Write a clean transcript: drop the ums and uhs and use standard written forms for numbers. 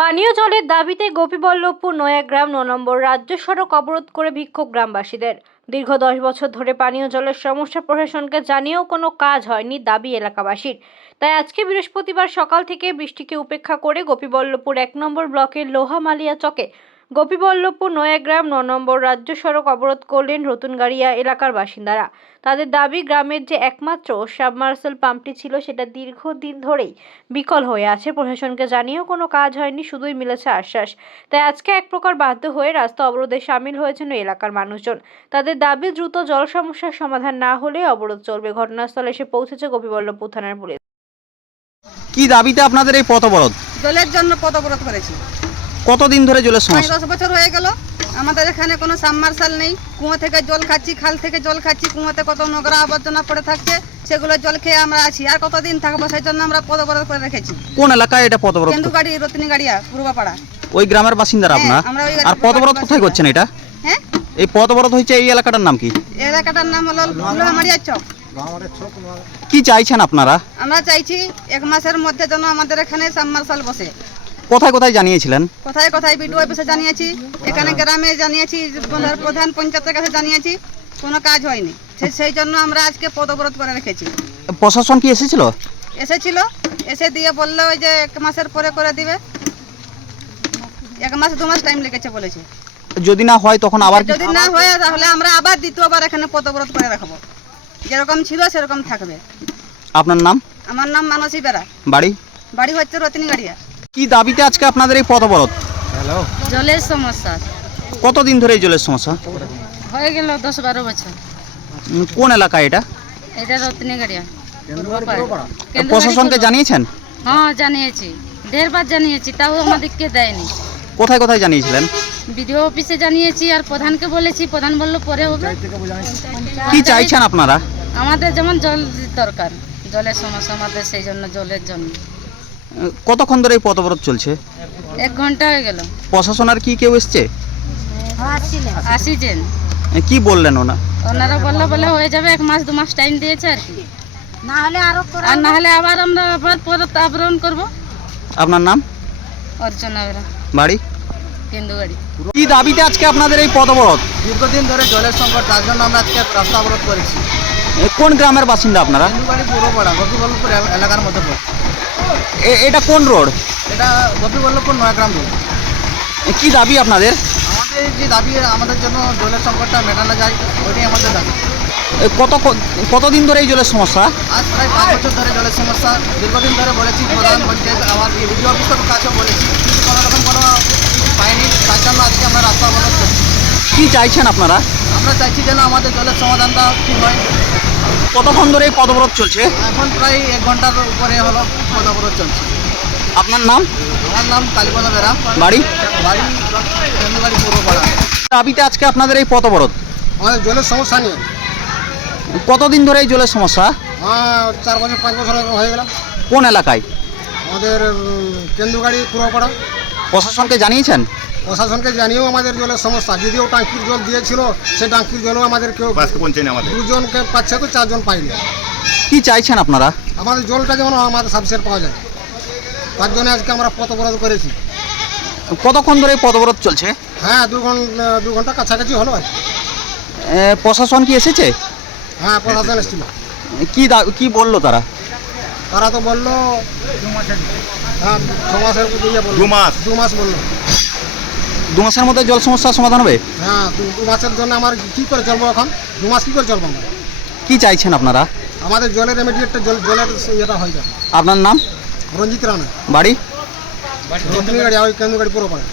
পানীয় জলের দাবিতে গোপীবল্লভপুর নয়াগ্রাম ৯ নম্বর রাজ্য সড়ক অবরোধ করে বিক্ষোভ গ্রামবাসীদের। দীর্ঘ ১০ বছর ধরে পানীয় জলের সমস্যা প্রশাসনকে জানিয়েও কোনো কাজ হয়নি দাবি এলাকাবাসীর। তাই আজকে বৃহস্পতিবার সকাল থেকে বৃষ্টিকে উপেক্ষা করে গোপীবল্লভপুর ১ নম্বর ব্লকের লোহামালিয়া চকে গোপীবল্লভপুর নয়াগ্রাম ৯ নম্বর রাজ্য সড়ক অবরোধ করলেন রতুনগাড়িয়া এলাকার বাসিন্দারা। তাদের দাবি, গ্রামের যে একমাত্র সাবমার্সেল পাম্পটি ছিল সেটা দীর্ঘদিন ধরেই বিকল হয়ে আছে। প্রশাসনকে জানিয়েও কোনো কাজ হয়নি, শুধুই মিলেছে আশ্বাস। তাই আজকে এক প্রকার বাধ্য হয়ে রাস্তা অবরোধে সামিল হয়েছেন এলাকার মানুষজন। তাদের দাবি, দ্রুত জল সমস্যার সমাধান না হলে অবরোধ চলবে। ঘটনাস্থলে এসে পৌঁছেছে গোপীবল্লভপুর থানার পুলিশ। কি দাবিতে আপনাদের এই পথ অবরোধ? জলের জন্য পথ অবরোধ করেছি। কতদিন ধরে জলের সমস্যা? 10 বছর হয়ে গেল। আমাদের এখানে কোনো সাবমার্শাল নেই। কুয়ো থেকে জল খাচ্ছি, খাল থেকে জল খাচ্ছি। কুয়োতে কত নোংরা আবর্জনা পড়ে থাকছে, সেগুলো জল খেয়ে আমরা আছি। আর কতদিন থাকবো, সেই জন্য আমরা পথ অবরোধ করে রেখেছি। কোন এলাকায় এটা পথ অবরোধ? কেন্দুগাড়ি, রতনীগাড়িয়া, পূর্বপাড়া। ওই গ্রামের বাসিন্দারা আপনারা? আমরা ওই আর পথ অবরোধ কোথায় করছেন এটা? হ্যাঁ, এই পথ অবরোধ হয়েছে এই এলাকাটার নাম কি? এলাকাটার নাম হলো লোহামালিয়া চক। কি চাইছেন আপনারা? আমরা চাইছি 1 মাসের মধ্যে যেন আমাদের এখানে সাবমার্শাল বসে। কোথায় কোথায় জানিয়েছিলেন? কোথায় কোথায় বিডিও অফিসে জানিয়েছি, এখানে গ্রামে জানিয়েছি, প্রধান পঞ্চায়েতের কাছে জানিয়েছি, কোনো কাজ হয়নি। সেই জন্য আমরা আজকে পথ অবরোধ করে রেখেছি। প্রশাসন কি এসেছিল? এসেছিল, এসে দিয়ে বললো ওই যে 1 মাসের পরে করে দিবে। 1 মাস 2 মাস টাইম লেগেছে বলেছে। যদি না হয় তখন আবার যদি না হয় তাহলে আমরা আবার দ্বিতীয়বার এখানে পথ অবরোধ করে রাখবো। যেরকম ছিল সেরকম থাকবে। আপনার নাম? আমার নাম মানসী বেরা। বাড়ি? বাড়ি হচ্ছে রতনীগাড়িয়া। কি দাবিতে আজকে আপনাদের এই পথ অবরোধ? জলের সমস্যা কতদিন ধরে এই জলের সমস্যা? হয়ে গেল 10-12 বছর। কোন এলাকায় এটা? এটা রত্নীগাড়িয়া। প্রশাসনকে জানিয়েছেন? হ্যাঁ, জানিয়েছি, 1.5 বার জানিয়েছি, তাও আমাদেরকে দেয়নি। কোথায় কোথায় জানিয়েছিলেন? বিডিও অফিসে জানিয়েছি, আর প্রধানকে বলেছি, প্রধান বললো পরে হবে। কি চাইছেন আপনারা? আমাদের যেমন জল দরকার, জলের সমস্যা আমাদের, সেই জন্য জলের জন্য। কতক্ষণ ধরে এই পথ অবরোধ চলছে? 1 ঘন্টা হয়ে গেল। প্রশাসন আর কি কেউ এসছে? আসিছেন, কি বললেন ওনারা বলে হয়ে যাবে, 1 মাস 2 মাস টাইম দিয়েছে আর কি। আর না হলে আবার আমরা আবরণ করবো। আপনার নাম? অর্চনা বেরা। বাড়ি? কেন্দুগাড়ি। কি দাবিতে আজকে আপনাদের এই পথ অবরোধ? দীর্ঘদিন ধরে জলের সংকট, তার জন্য আমরা আজকে রাস্তা অবরোধ করেছি। কোন গ্রামের বাসিন্দা আপনারা? কেন্দুগাড়ি পূর্বপাড়া, গোপীবল্লভপুর এলাকার মধ্যে পড়ে। এটা কোন রোড? এটা গোপীবল্লভপুর নয়াগ্রাম রোড। কি দাবি আপনাদের? আমাদের যে দাবি, আমাদের জন্য জলের সংকটটা মেটানো যায়, ওইটাই আমাদের দাবি। কতদিন ধরে এই জলের সমস্যা? আজ প্রায় 5 বছর ধরে জলের সমস্যা। দীর্ঘদিন ধরে বলেছি, প্রধান পঞ্চায়েত, আমার বিডিও অফিসের কাছেও বলেছি, কিন্তু কোনো রকম কোনো পাইনি। তার জন্য আজকে আমরা রাস্তা অবরোধ করছি। কি চাইছেন আপনারা? আমরা চাইছি যেন আমাদের জলের সমাধানটা ঠিক হয়। কতক্ষণ ধরে এই পথ অবরোধ চলছে? এখন প্রায় 1 ঘন্টার উপরে হলো পথ অবরোধ চলছে। আপনার নাম? আমার নাম কালীপদ বেরা। বাড়ি? বাড়ি কেন্দুগাড়ি পূর্বপাড়া। দাবিতে আজকে আপনাদের এই পথ অবরোধ? আমাদের জলের সমস্যা নিয়ে। কতদিন ধরে এই জলের সমস্যা? 4 বছর 5 বছর হয়ে গেল। কোন এলাকায়? আমাদের কেন্দুগাড়ি পূর্বপাড়া। প্রশাসনকে জানিয়েছেন? প্রশাসনকে জানিয়েও আমাদের জলের সমস্যা। যদিও ট্যাঙ্কির জল দিয়েছিল, সে ট্যাঙ্কির জলও আমাদের কেউ আমাদের 2 জনকে পাচ্ছে, তো 4 জন পাইনি। কি চাইছেন আপনারা? আমাদের জলটা যেমন আমাদের সাফিসিয়েন্ট পাওয়া যায়, তার জন্য আজকে আমরা পথ অবরোধ করেছি। কতক্ষণ ধরে এই পথ অবরোধ চলছে? হ্যাঁ, 2 ঘন্টা কাছাকাছি হলো আর কি। প্রশাসন কি এসেছে? হ্যাঁ, প্রশাসন এসেছিল। কি বললো তারা? তারা তো বললো হ্যাঁ 6 মাসের ইয়ে বললো। 2 মাস বললো। 2 মাসের মধ্যে জল সমস্যার সমাধান হবে? হ্যাঁ, 2 মাসের জন্য আমার কী করে চলবো এখন? 2 মাস কী করে চলবো আমরা? কি চাইছেন আপনারা? আমাদের জলের রেমিডিয়েটটা, জলের ইয়েটা হয়ে যাবে। আপনার নাম? রঞ্জিত রানা। বাড়ি? রতনীগাড়ি, ওই কেন্দুগাড়ি পূর্বপাড়া।